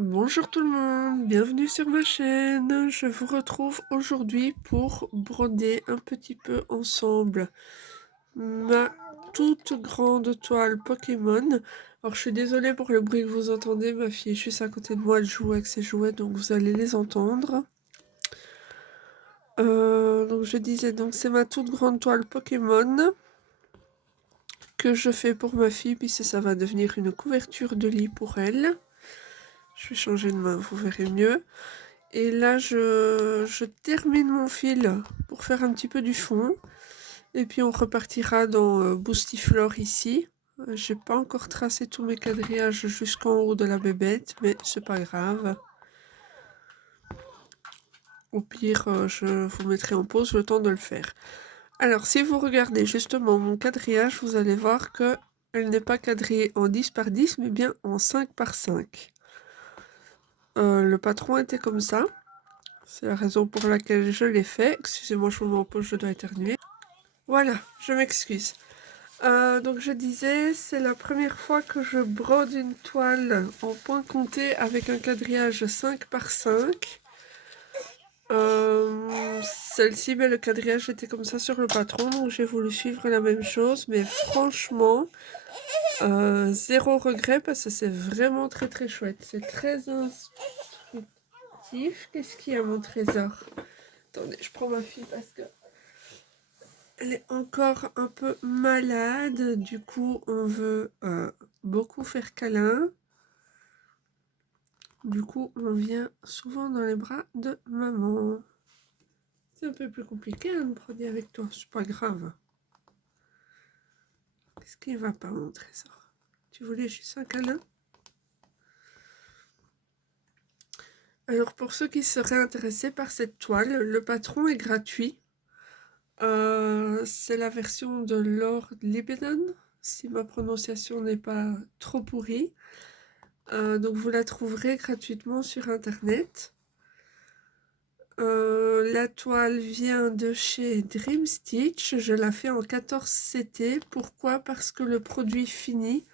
Bonjour tout le monde, bienvenue sur ma chaîne. Je vous retrouve aujourd'hui pour broder un petit peu ensemble ma toute grande toile Pokémon. Alors je suis désolée pour le bruit que vous entendez, ma fille est juste à côté de moi, elle joue avec ses jouets, donc vous allez les entendre. Donc je disais, donc c'est ma toute grande toile Pokémon que je fais pour ma fille, puisque ça va devenir une couverture de lit pour elle. Je vais changer de main, vous verrez mieux. Et là, je termine mon fil pour faire un petit peu du fond. Et puis on repartira dans Boostiflore ici. J'ai pas encore tracé tous mes quadrillages jusqu'en haut de la bébête, mais c'est pas grave. Au pire, je vous mettrai en pause le temps de le faire. Alors, si vous regardez justement mon quadrillage, vous allez voir que elle n'est pas quadrillée en 10 par 10, mais bien en 5 par 5. Le patron était comme ça. C'est la raison pour laquelle je l'ai fait. Excusez-moi, je vous mets en pause, je dois éternuer. Voilà, je m'excuse. Donc je disais, c'est la première fois que je brode une toile en point compté avec un quadrillage 5 par 5. Celle-ci, le quadrillage était comme ça sur le patron, donc j'ai voulu suivre la même chose, mais franchement, zéro regret parce que c'est vraiment très très chouette. C'est très instructif. Qu'est-ce qu'il y a, mon trésor? Attendez, je prends ma fille parce que elle est encore un peu malade, du coup on veut beaucoup faire câlin. Du coup on vient souvent dans les bras de maman. C'est un peu plus compliqué de broder avec toi, c'est pas grave. Qu'est-ce qui va pas, mon trésor? Tu voulais juste un câlin? Alors pour ceux qui seraient intéressés par cette toile, le patron est gratuit. C'est la version de Lord Libeden, si ma prononciation n'est pas trop pourrie. Donc vous la trouverez gratuitement sur internet. La toile vient de chez Dream Stitch. Je la fais en 14 CT. Pourquoi? Parce que le produit fini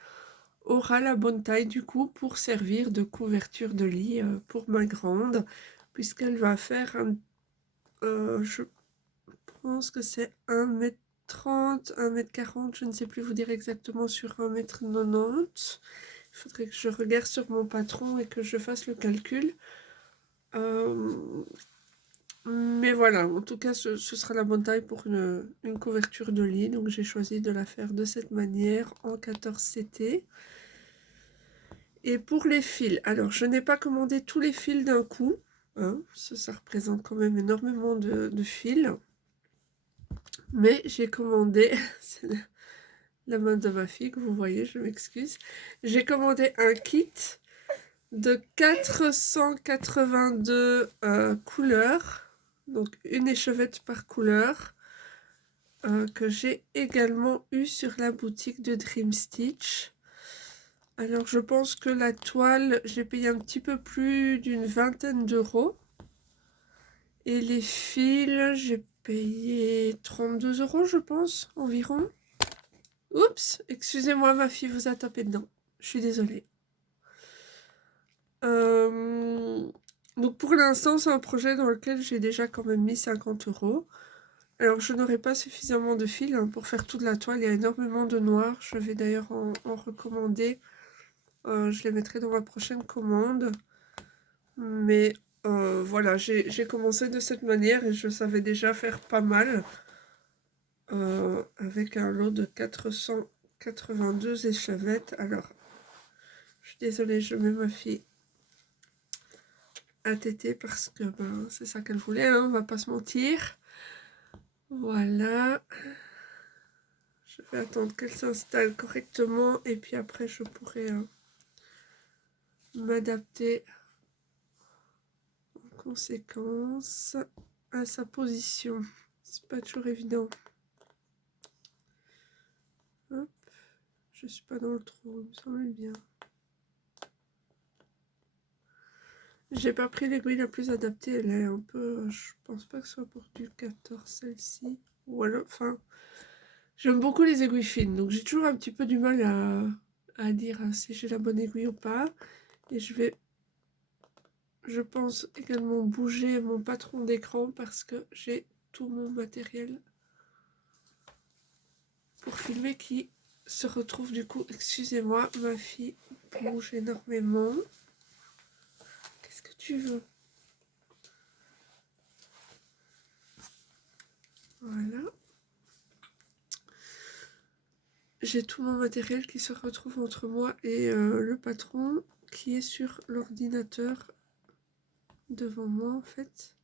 aura la bonne taille du coup pour servir de couverture de lit pour ma grande, puisqu'elle va faire je pense que c'est 1m30, 1m40, je ne sais plus vous dire exactement, sur 1m90. Il faudrait que je regarde sur mon patron et que je fasse le calcul. Mais voilà, en tout cas, ce sera la bonne taille pour une couverture de lit. Donc j'ai choisi de la faire de cette manière en 14 CT. Et pour les fils, alors je n'ai pas commandé tous les fils d'un coup. Hein, ça représente quand même énormément de fils. Mais j'ai commandé, c'est la main de ma fille que vous voyez, je m'excuse. J'ai commandé un kit de 482 couleurs. Donc une échevette par couleur. Que j'ai également eu sur la boutique de Dream Stitch. Alors je pense que la toile, j'ai payé un petit peu plus d'une vingtaine d'euros. Et les fils, j'ai payé 32 euros, je pense, environ. Oups, excusez-moi, ma fille vous a tapé dedans. Je suis désolée. Donc pour l'instant, c'est un projet dans lequel j'ai déjà quand même mis 50 euros. Alors je n'aurai pas suffisamment de fils pour faire toute la toile. Il y a énormément de noir. Je vais d'ailleurs en recommander. Je les mettrai dans ma prochaine commande. Mais voilà, j'ai commencé de cette manière et je savais déjà faire pas mal. Avec un lot de 482 échevettes. Alors, je suis désolée, je mets ma fille à téter parce que ben, c'est ça qu'elle voulait, hein, on va pas se mentir. Voilà. Je vais attendre qu'elle s'installe correctement et puis après je pourrai m'adapter en conséquence à sa position. C'est pas toujours évident. Hop. Je suis pas dans le trou, il me semble bien. J'ai pas pris l'aiguille la plus adaptée, elle est un peu... Je pense pas que ce soit pour du 14 celle-ci. Ou alors, enfin... J'aime beaucoup les aiguilles fines, donc j'ai toujours un petit peu du mal à dire si j'ai la bonne aiguille ou pas. Et je vais je pense également bouger mon patron d'écran parce que j'ai tout mon matériel pour filmer qui se retrouve du coup. Excusez-moi, ma fille bouge énormément. Qu'est-ce que tu veux? Voilà. J'ai tout mon matériel qui se retrouve entre moi et le patron qui est sur l'ordinateur devant moi en fait.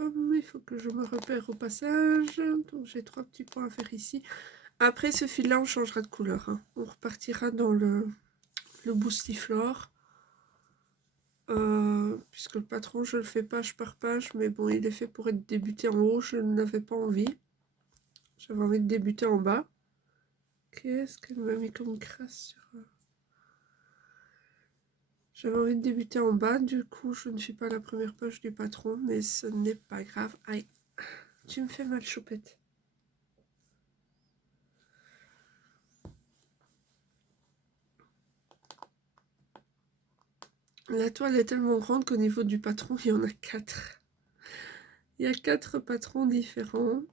Il faut que je me repère au passage. Donc j'ai 3 petits points à faire ici. Après ce fil là on changera de couleur, hein. On repartira dans le Boostiflore. Puisque le patron je le fais page par page, mais bon il est fait pour être débuté en haut, je n'avais pas envie. J'avais envie de débuter en bas. Qu'est-ce qu'elle m'a mis comme crasse sur... J'avais envie de débuter en bas, du coup je ne suis pas la première page du patron, mais ce n'est pas grave. Aïe, tu me fais mal, choupette. La toile est tellement grande qu'au niveau du patron, il y en a 4. Il y a 4 patrons différents.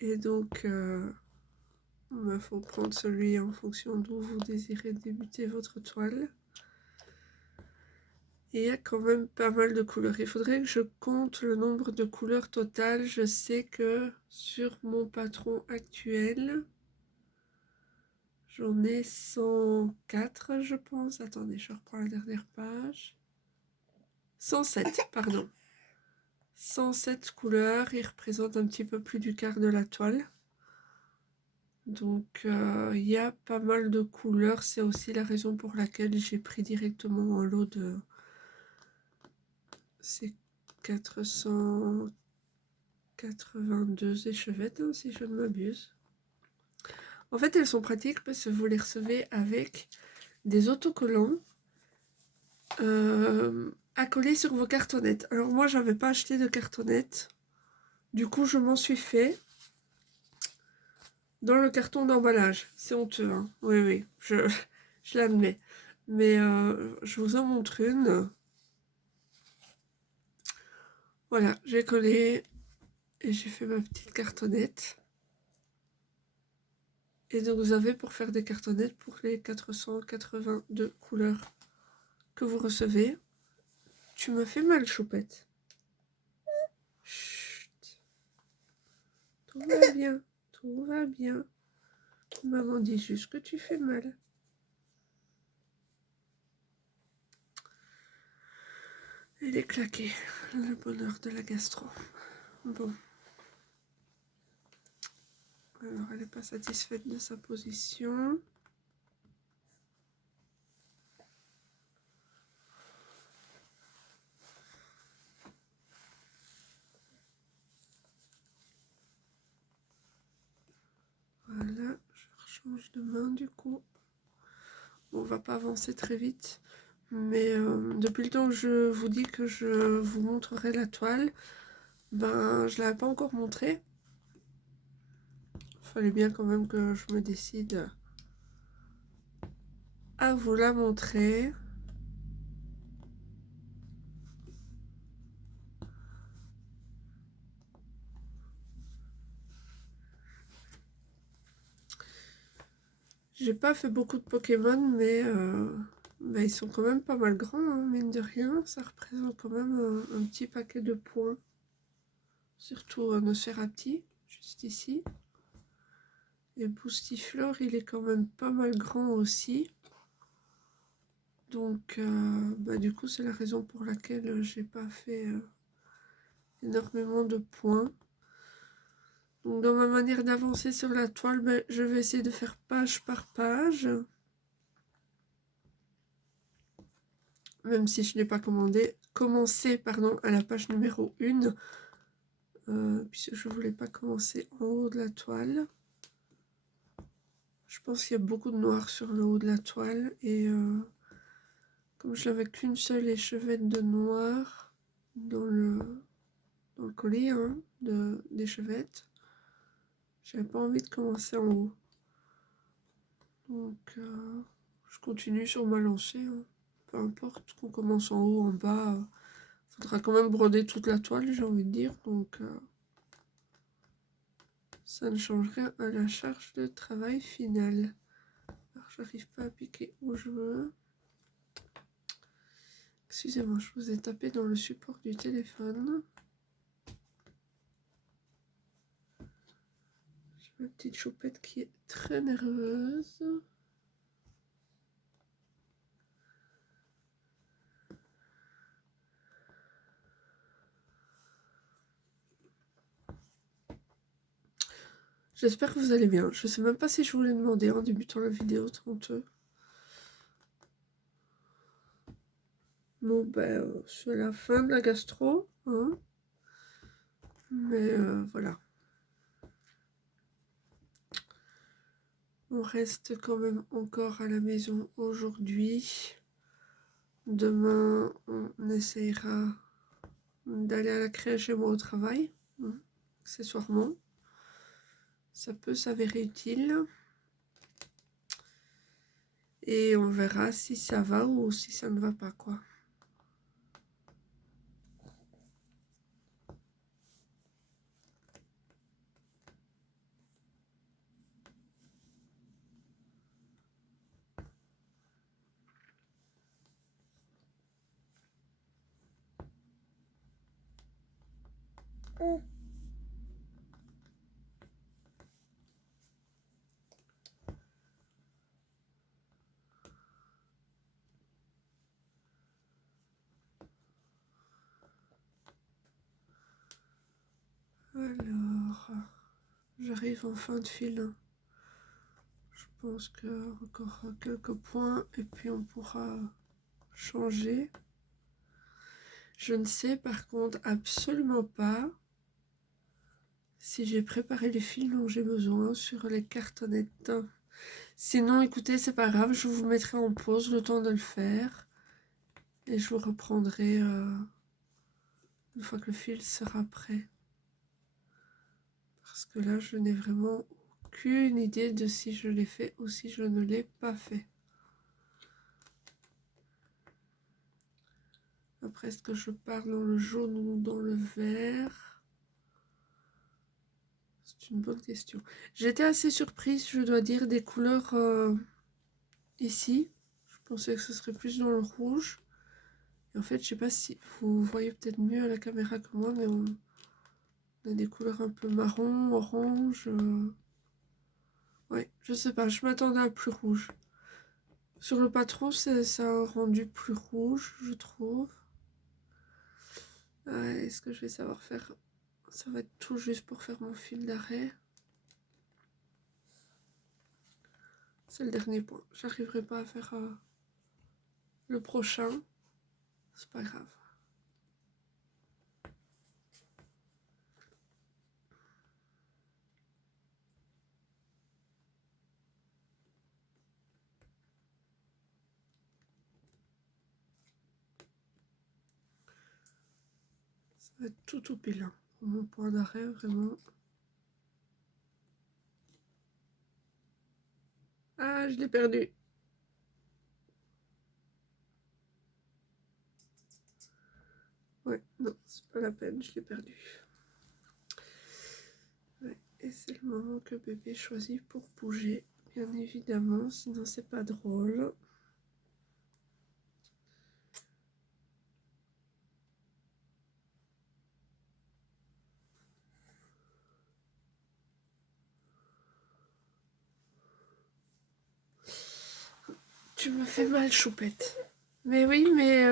Et donc, il faut prendre celui en fonction d'où vous désirez débuter votre toile. Et il y a quand même pas mal de couleurs. Il faudrait que je compte le nombre de couleurs totales. Je sais que sur mon patron actuel, j'en ai 104, je pense. Attendez, je reprends la dernière page. 107, pardon. 107 couleurs. Il représente un petit peu plus du quart de la toile. Donc, il y a pas mal de couleurs. C'est aussi la raison pour laquelle j'ai pris directement un lot de... C'est 482 échevettes, hein, si je ne m'abuse. En fait, elles sont pratiques parce que vous les recevez avec des autocollants à coller sur vos cartonnettes. Alors moi, j'avais pas acheté de cartonnettes. Du coup, je m'en suis fait dans le carton d'emballage. C'est honteux, hein. Oui, oui, je l'admets. Mais je vous en montre une. Voilà, j'ai collé et j'ai fait ma petite cartonnette. Et donc vous avez pour faire des cartonnettes pour les 482 couleurs que vous recevez. Tu me fais mal, choupette. Chut. Tout va bien, tout va bien. Maman dit juste que tu fais mal. Elle est claquée, le bonheur de la gastro. Bon. Alors, elle n'est pas satisfaite de sa position. Voilà, je rechange de main du coup. Bon, on va pas avancer très vite. Mais depuis le temps que je vous dis que je vous montrerai la toile, ben je ne l'avais pas encore montrée. Il fallait bien quand même que je me décide à vous la montrer. J'ai pas fait beaucoup de Pokémon, mais ils sont quand même pas mal grands, hein, mine de rien. Ça représente quand même un petit paquet de points. Surtout Nosferatu, juste ici. Et Boostiflore, il est quand même pas mal grand aussi. Donc, du coup, c'est la raison pour laquelle j'ai pas fait énormément de points. Donc, dans ma manière d'avancer sur la toile, je vais essayer de faire page par page. Même si je n'ai pas commencé à la page numéro 1. Puisque je voulais pas commencer en haut de la toile. Je pense qu'il y a beaucoup de noir sur le haut de la toile. Et Comme je n'avais qu'une seule échevette de noir dans le collier hein, d'échevettes, j'avais pas envie de commencer en haut. Donc je continue sur ma lancée. Hein. Peu importe qu'on commence en haut, en bas, faudra quand même broder toute la toile, j'ai envie de dire. Donc ça ne change rien à la charge de travail finale. Alors j'arrive pas à piquer où je veux. Excusez-moi, je vous ai tapé dans le support du téléphone. J'ai ma petite choupette qui est très nerveuse. J'espère que vous allez bien. Je sais même pas si je vous l'ai demandé en débutant la vidéo, honteux. Bon, ben, c'est la fin de la gastro, hein. Mais voilà. On reste quand même encore à la maison aujourd'hui. Demain, on essayera d'aller à la crèche chez moi au travail, hein, accessoirement. Ça peut s'avérer utile. Et on verra si ça va ou si ça ne va pas, quoi. Alors, j'arrive en fin de fil. Je pense que encore quelques points et puis on pourra changer. Je ne sais par contre absolument pas si j'ai préparé les fils dont j'ai besoin sur les cartonnettes. Sinon, écoutez, c'est pas grave, je vous mettrai en pause le temps de le faire et je vous reprendrai une fois que le fil sera prêt. Parce que là, je n'ai vraiment aucune idée de si je l'ai fait ou si je ne l'ai pas fait. Après, est-ce que je pars dans le jaune ou dans le vert? C'est une bonne question. J'étais assez surprise, je dois dire, des couleurs ici. Je pensais que ce serait plus dans le rouge. Et en fait, je sais pas si vous voyez peut-être mieux à la caméra que moi, mais on a des couleurs un peu marron, orange. Ouais, je sais pas, je m'attendais à plus rouge. Sur le patron, ça a rendu plus rouge, je trouve. Est-ce que je vais savoir faire? Ça va être tout juste pour faire mon fil d'arrêt. C'est le dernier point. J'arriverai pas à faire le prochain. C'est pas grave. Ça va être tout pile. Hein. Pour mon point d'arrêt, vraiment. Ah, je l'ai perdu. Ouais, non, c'est pas la peine, je l'ai perdu. Ouais, et c'est le moment que bébé choisit pour bouger, bien évidemment, sinon c'est pas drôle. Tu me fais mal, choupette. Mais oui, mais...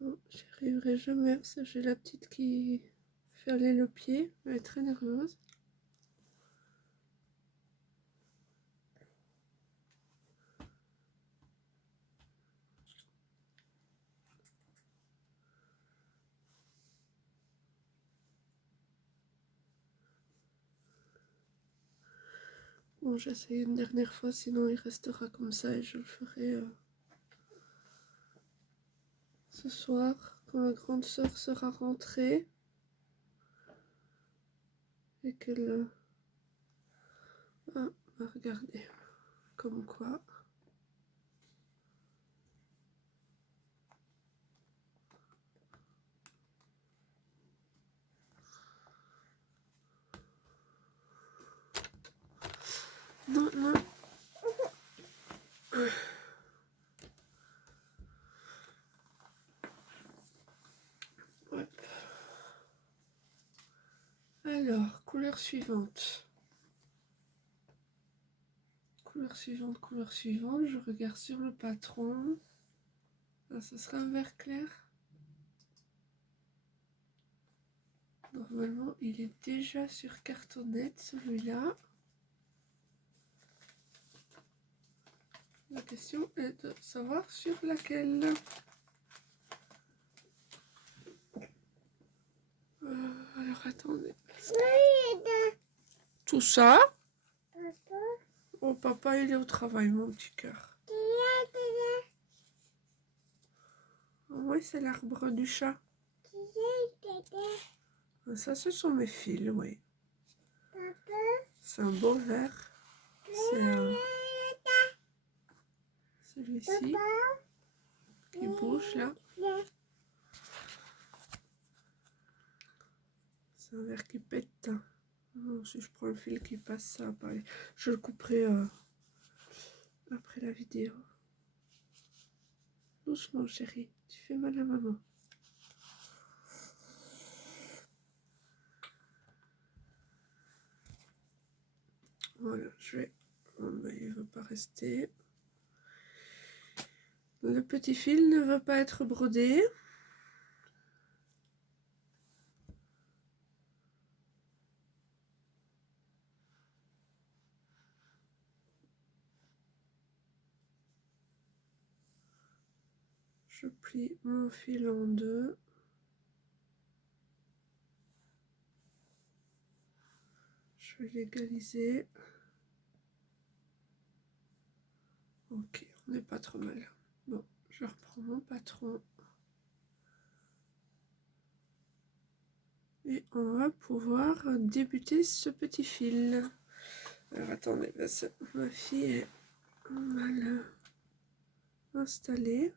Oh, j'y arriverai jamais, parce que j'ai la petite qui fait aller le pied. Elle est très nerveuse. Bon, j'ai essayé une dernière fois, sinon il restera comme ça et je le ferai ce soir quand ma grande sœur sera rentrée et qu'elle... Ah, bah regardez, comme quoi... Non, non. Ouais. Alors, couleur suivante. Couleur suivante. Je regarde sur le patron. Ah, ce sera un vert clair. Normalement, il est déjà sur cartonnette, celui-là. La question est de savoir sur laquelle. Alors, attendez. Tout ça? Oh, papa, il est au travail, mon petit cœur. Oui, c'est l'arbre du chat. Ça, ce sont mes fils, oui. C'est un beau vert. C'est celui-ci qui bouge là. C'est un vert qui pète. Non, si je prends le fil qui passe, ça va pas aller. Je le couperai après la vidéo. Doucement, chérie. Tu fais mal à maman. Voilà, je vais... Oh, mais il ne veut pas rester. Le petit fil ne veut pas être brodé. Je plie mon fil en deux. Je vais l'égaliser. Ok, on n'est pas trop mal. Bon, je reprends mon patron. Et on va pouvoir débuter ce petit fil. Alors attendez, ma fille est mal installée.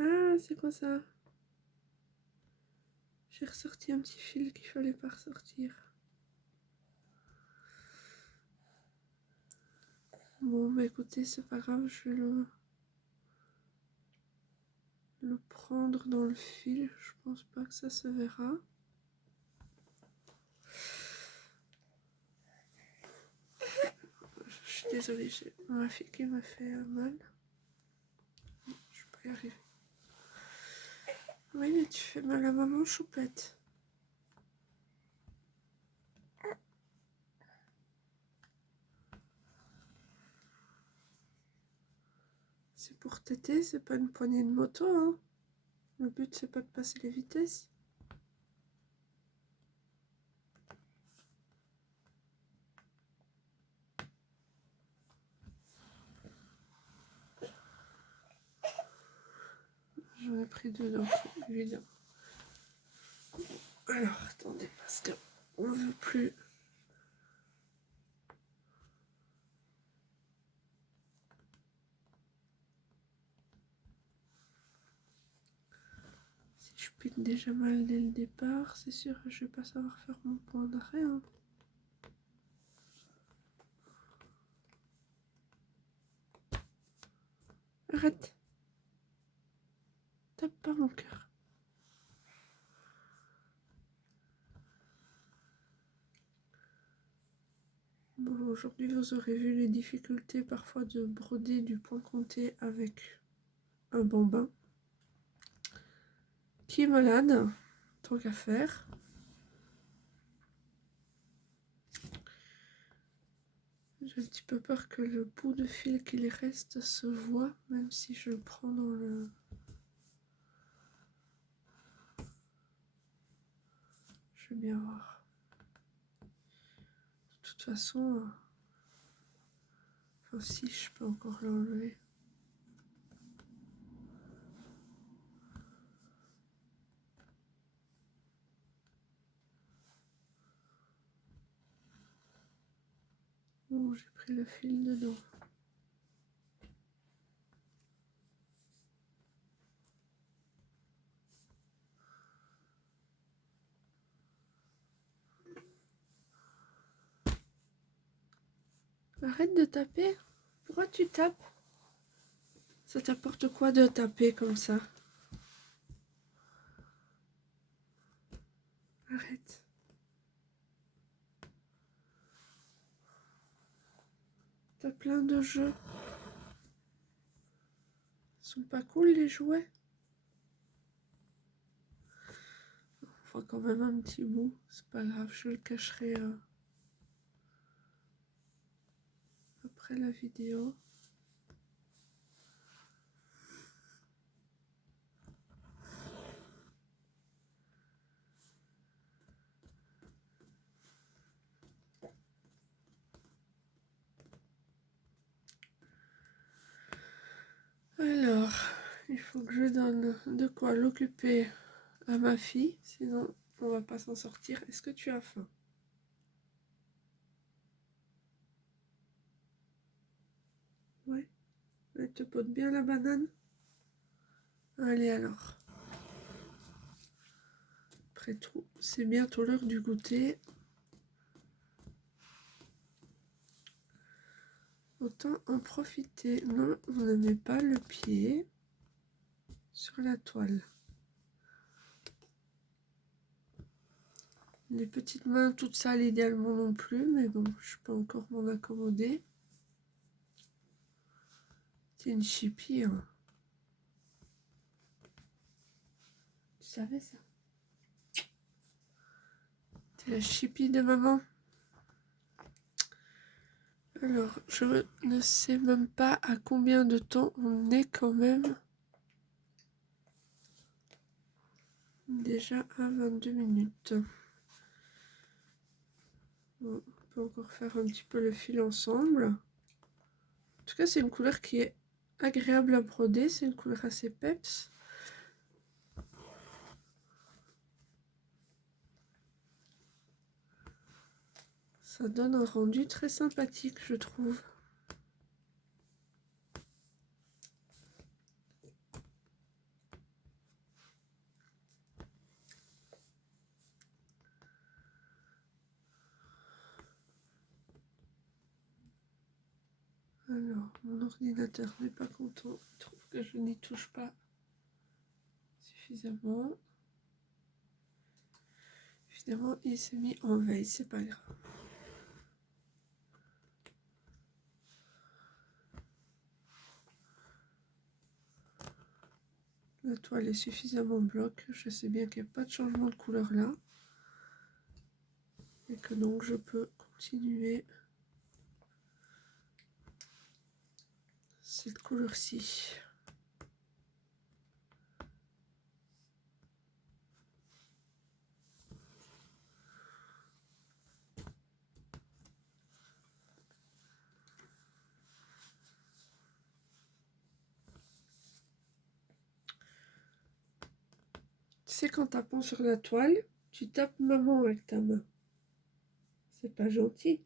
Ah, c'est quoi ça? J'ai ressorti un petit fil qu'il fallait pas ressortir. Bon, bah écoutez, c'est pas grave, je vais le prendre dans le fil. Je pense pas que ça se verra. Je suis désolée, j'ai ma fille qui m'a fait mal. Je vais pas y arriver. Oui, mais tu fais mal à maman, choupette. C'est pour t'aider, c'est pas une poignée de moto, hein. Le but, c'est pas de passer les vitesses. J'en ai pris deux donc évidemment. Alors, attendez, parce qu'on veut plus... Si je pique déjà mal dès le départ, c'est sûr que je vais pas savoir faire mon point d'arrêt, hein. Arrête. Tape pas mon cœur. Bon, aujourd'hui, vous aurez vu les difficultés parfois de broder du point compté avec un bambin qui est malade, tant qu'à faire. J'ai un petit peu peur que le bout de fil qu'il reste se voit, même si je le prends dans le... Je vais bien voir. De toute façon... Enfin si, je peux encore l'enlever. Oh, j'ai pris le fil dedans. Arrête de taper. Pourquoi tu tapes? Ça t'apporte quoi de taper comme ça? Arrête. T'as plein de jeux. Ils sont pas cool les jouets? On voit quand même un petit bout. C'est pas grave, je le cacherai après la vidéo. Alors, il faut que je donne de quoi l'occuper à ma fille, sinon on va pas s'en sortir. Est-ce que tu as faim? Ouais. Elle te pote bien la banane? Allez alors. Après tout, c'est bientôt l'heure du goûter. Autant en profiter. Non, on ne met pas le pied sur la toile. Les petites mains toutes sales idéalement non plus, mais bon, je peux encore m'en accommoder. C'est une chipie, hein. Tu savais ça? C'est la chipie de maman. Alors, je ne sais même pas à combien de temps on est quand même. Déjà à 22 minutes. Bon, on peut encore faire un petit peu le fil ensemble. En tout cas, c'est une couleur qui est agréable à broder. C'est une couleur assez peps. Ça donne un rendu très sympathique, je trouve. Alors, mon ordinateur n'est pas content. Il trouve que je n'y touche pas suffisamment. Évidemment, il s'est mis en veille, c'est pas grave. La toile est suffisamment bloc. Je sais bien qu'il n'y a pas de changement de couleur là. Et que donc je peux continuer cette couleur-ci. Tu sais qu'en tapant sur la toile, tu tapes maman avec ta main. C'est pas gentil.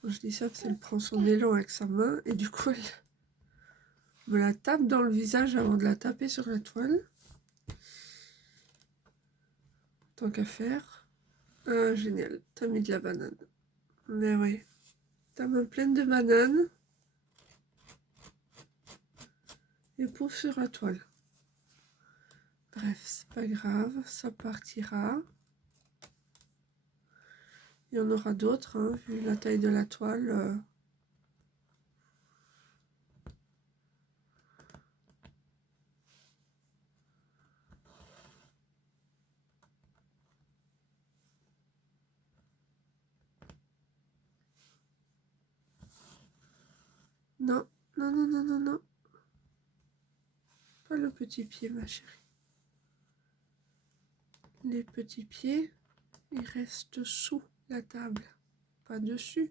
Quand je dis ça, parce qu'elle prend son élan avec sa main et du coup elle me la tape dans le visage avant de la taper sur la toile. Tant qu'à faire. Ah, génial, t'as mis de la banane. Mais oui, ta main pleine de bananes. Et pouf sur la toile. Bref, c'est pas grave, ça partira. Il y en aura d'autres, hein, vu la taille de la toile. Non, non, non, non, non, non. Pas le petit pied, ma chérie. Les petits pieds, ils restent sous la table, pas dessus.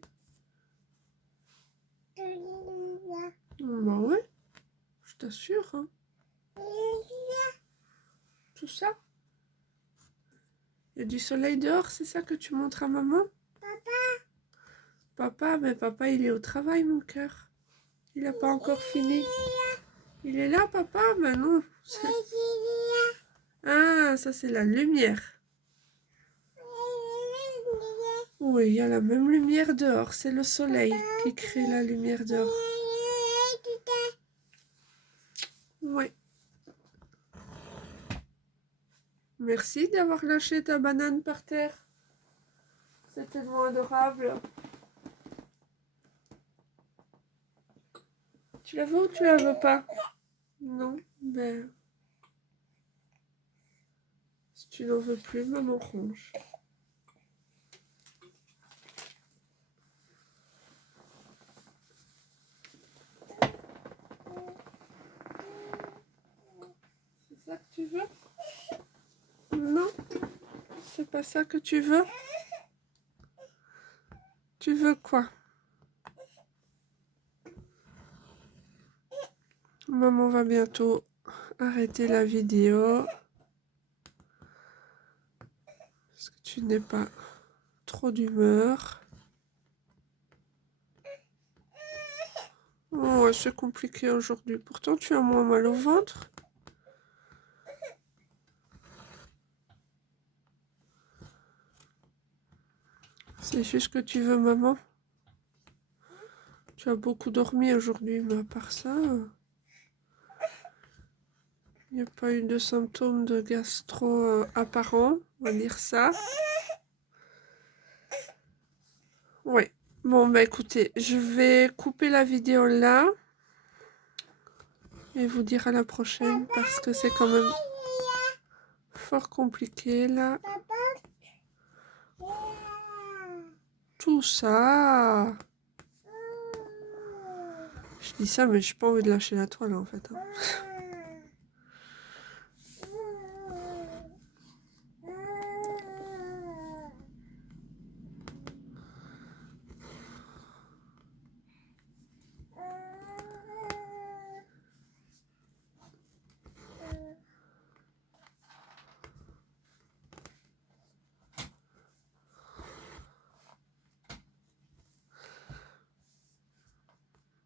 Bah ouais, je t'assure. Hein. Tout ça. Il y a du soleil dehors, c'est ça que tu montres à maman? Papa, mais papa, il est au travail, mon cœur. Il n'a pas encore fini. Il est là, papa? Ben non. Ah, ça, c'est la lumière. Oui, il y a la même lumière dehors. C'est le soleil qui crée la lumière dehors. Oui. Merci d'avoir lâché ta banane par terre. C'est tellement adorable. Tu la veux ou tu la veux pas? Non, ben... Si tu n'en veux plus, maman ronge. C'est ça que tu veux? Non, c'est pas ça que tu veux. Tu veux quoi? Maman va bientôt arrêter la vidéo. Parce que tu n'es pas trop d'humeur. Oh, ouais, c'est compliqué aujourd'hui. Pourtant, tu as moins mal au ventre. C'est juste que tu veux maman. Tu as beaucoup dormi aujourd'hui, mais à part ça, il n'y a pas eu de symptômes de gastro apparents, on va dire ça. Ouais. Bon, bah écoutez, je vais couper la vidéo là et vous dire à la prochaine parce que c'est quand même fort compliqué là. Tout ça. Je dis ça, mais j'ai pas envie de lâcher la toile en fait. Hein.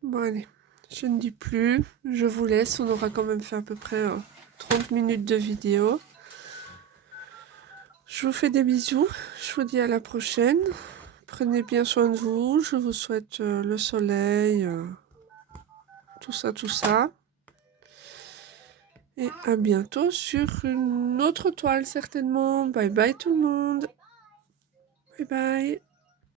Bon allez, je ne dis plus, je vous laisse, on aura quand même fait à peu près 30 minutes de vidéo. Je vous fais des bisous, je vous dis à la prochaine. Prenez bien soin de vous, je vous souhaite le soleil, tout ça, tout ça. Et à bientôt sur une autre toile certainement. Bye bye tout le monde. Bye bye.